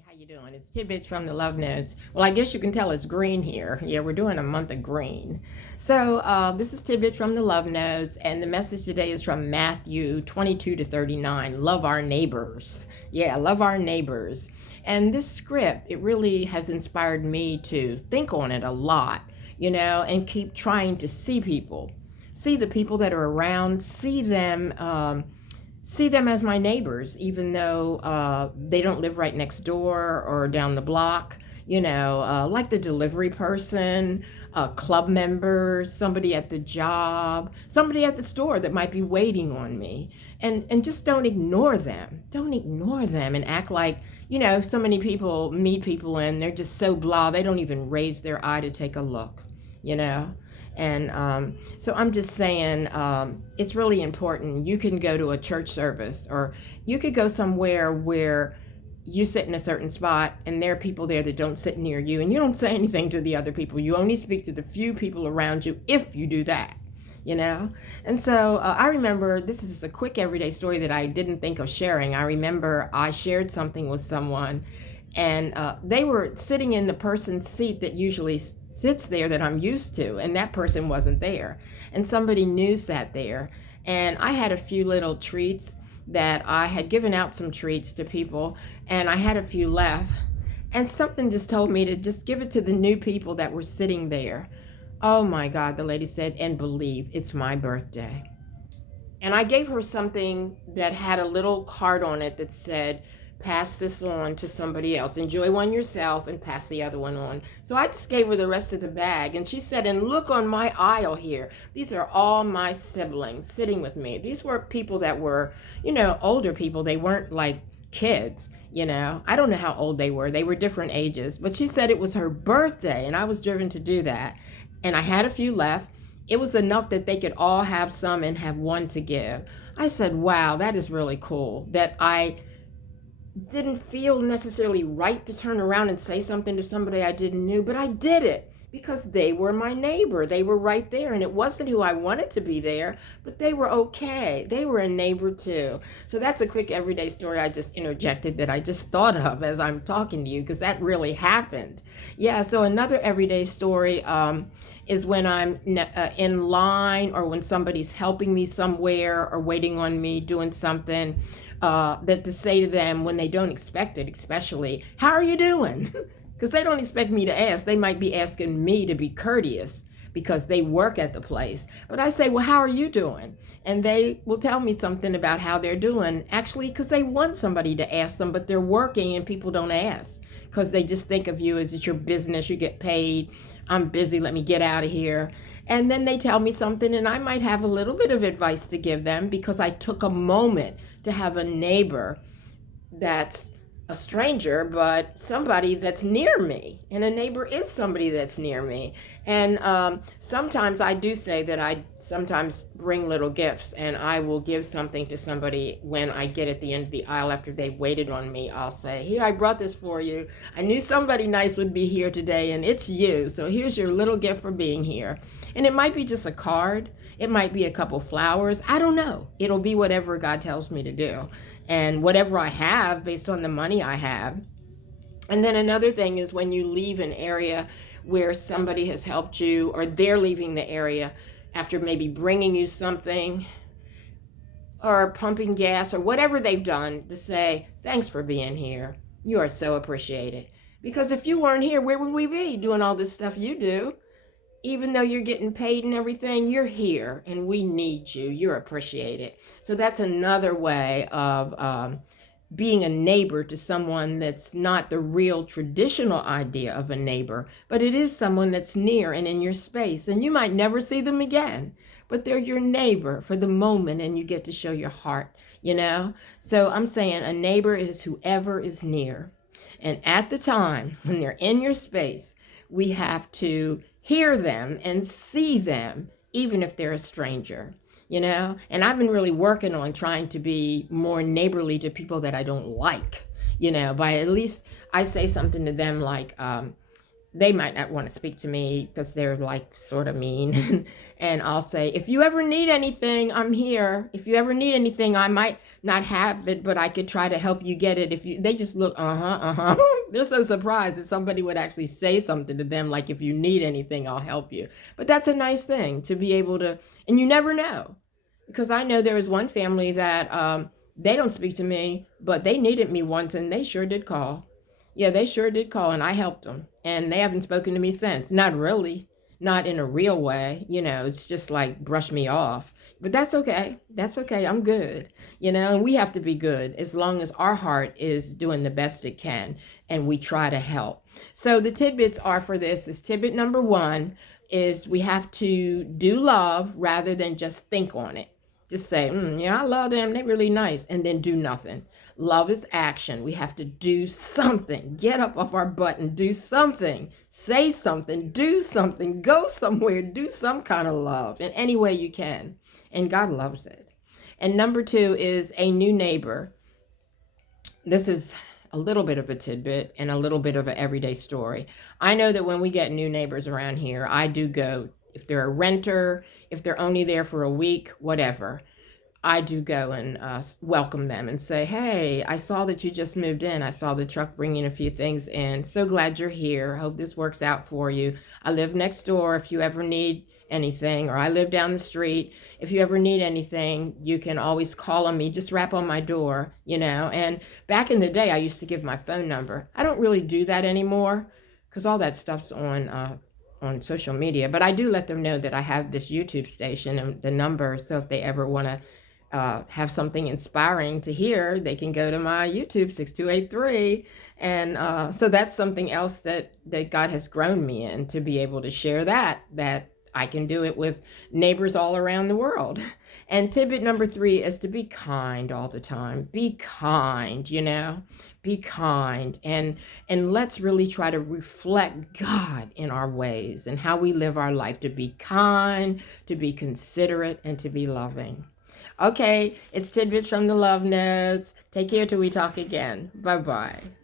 everybody. How you doing? It's Tidbits from the Love Notes. Well, I guess you can tell it's green here. Yeah, we're doing a month of green. So this is Tidbits from the Love Notes, and the message today is from Matthew 22-39. Love our neighbors. Yeah, love our neighbors. And this script, it really has inspired me to think on it a lot, and keep trying to see people. See the people that are around, see them as my neighbors, even though they don't live right next door or down the block, like the delivery person, a club member, somebody at the job, somebody at the store that might be waiting on me. And just don't ignore them. Don't ignore them and act like, so many people meet people and they're just so blah, they don't even raise their eye to take a look, And so I'm just saying, it's really important. You can go to a church service, or you could go somewhere where you sit in a certain spot and there are people there that don't sit near you, and you don't say anything to the other people. You only speak to the few people around you if you do that. And so I remember, this is a quick everyday story that I didn't think of sharing. I remember I shared something with someone, and they were sitting in the person's seat that usually sits there that I'm used to, and that person wasn't there, and somebody new sat there, and I had a few little treats that I had given out, some treats to people, and I had a few left, and something just told me to just give it to the new people that were sitting there. Oh my God, the lady said, and believe it's my birthday. And I gave her something that had a little card on it that said, pass this on to somebody else. Enjoy one yourself and pass the other one on. So I just gave her the rest of the bag. And she said, and look on my aisle here. These are all my siblings sitting with me. These were people that were, older people. They weren't like kids, I don't know how old they were. They were different ages. But she said it was her birthday, and I was driven to do that. And I had a few left. It was enough that they could all have some and have one to give. I said, wow, that is really cool. That I didn't feel necessarily right to turn around and say something to somebody I didn't know, but I did it because they were my neighbor. They were right there, and it wasn't who I wanted to be there, but they were okay. They were a neighbor too. So that's a quick everyday story I just interjected that I just thought of as I'm talking to you, because that really happened. Yeah, so another everyday story is when I'm in line, or when somebody's helping me somewhere or waiting on me doing something, that to say to them when they don't expect it, especially, how are you doing? Because they don't expect me to ask. They might be asking me to be courteous because they work at the place. But I say, well, how are you doing? And they will tell me something about how they're doing, actually, because they want somebody to ask them, but they're working and people don't ask because they just think of you as it's your business. You get paid. I'm busy. Let me get out of here. And then they tell me something, and I might have a little bit of advice to give them because I took a moment to have a neighbor that's a stranger, but somebody that's near me. And a neighbor is somebody that's near me. And sometimes I do say that I sometimes bring little gifts, and I will give something to somebody when I get at the end of the aisle after they've waited on me. I'll say, here, I brought this for you. I knew somebody nice would be here today, and it's you. So here's your little gift for being here. And it might be just a card. It might be a couple flowers. I don't know. It'll be whatever God tells me to do, and whatever I have based on the money I have. And then another thing is when you leave an area where somebody has helped you, or they're leaving the area after maybe bringing you something or pumping gas or whatever they've done, to say, thanks for being here. You are so appreciated. Because if you weren't here, where would we be doing all this stuff you do? Even though you're getting paid and everything, you're here and we need you. You're appreciated. So that's another way of being a neighbor to someone that's not the real traditional idea of a neighbor, but it is someone that's near and in your space. And you might never see them again, but they're your neighbor for the moment, and you get to show your heart, So I'm saying a neighbor is whoever is near. And at the time when they're in your space, we have to hear them and see them, even if they're a stranger, And I've been really working on trying to be more neighborly to people that I don't like, by at least I say something to them like, they might not want to speak to me because they're like sort of mean. And I'll say, if you ever need anything, I'm here. If you ever need anything, I might not have it, but I could try to help you get it. If you, they just look, They're so surprised that somebody would actually say something to them, like, if you need anything, I'll help you. But that's a nice thing to be able to, and you never know. Because I know there was one family that they don't speak to me, but they needed me once and they sure did call. Yeah, they sure did call and I helped them. And they haven't spoken to me since. Not really, not in a real way. It's just like brush me off. But that's okay. That's okay. I'm good. And we have to be good as long as our heart is doing the best it can and we try to help. So the tidbits are for this is tidbit number 1 is we have to do love rather than just think on it. Just say, yeah, I love them. They're really nice. And then do nothing. Love is action. We have to do something. Get up off our butt and do something. Say something. Do something. Go somewhere. Do some kind of love in any way you can. And God loves it. And number 2 is a new neighbor. This is a little bit of a tidbit and a little bit of an everyday story. I know that when we get new neighbors around here, I do go, if they're a renter, if they're only there for a week, whatever, I do go and welcome them and say, hey, I saw that you just moved in. I saw the truck bringing a few things in. So glad you're here. Hope this works out for you. I live next door if you ever need anything, or I live down the street. If you ever need anything, you can always call on me. Just rap on my door, And back in the day, I used to give my phone number. I don't really do that anymore because all that stuff's on social media. But I do let them know that I have this YouTube station and the number. So if they ever want to have something inspiring to hear, they can go to my YouTube 6283. And so that's something else that God has grown me in, to be able to share that I can do it with neighbors all around the world. And tidbit number 3 is to be kind all the time. Be kind, be kind. And let's really try to reflect God in our ways and how we live our life, to be kind, to be considerate, and to be loving. Okay, it's tidbits from the Love Notes. Take care till we talk again. Bye-bye.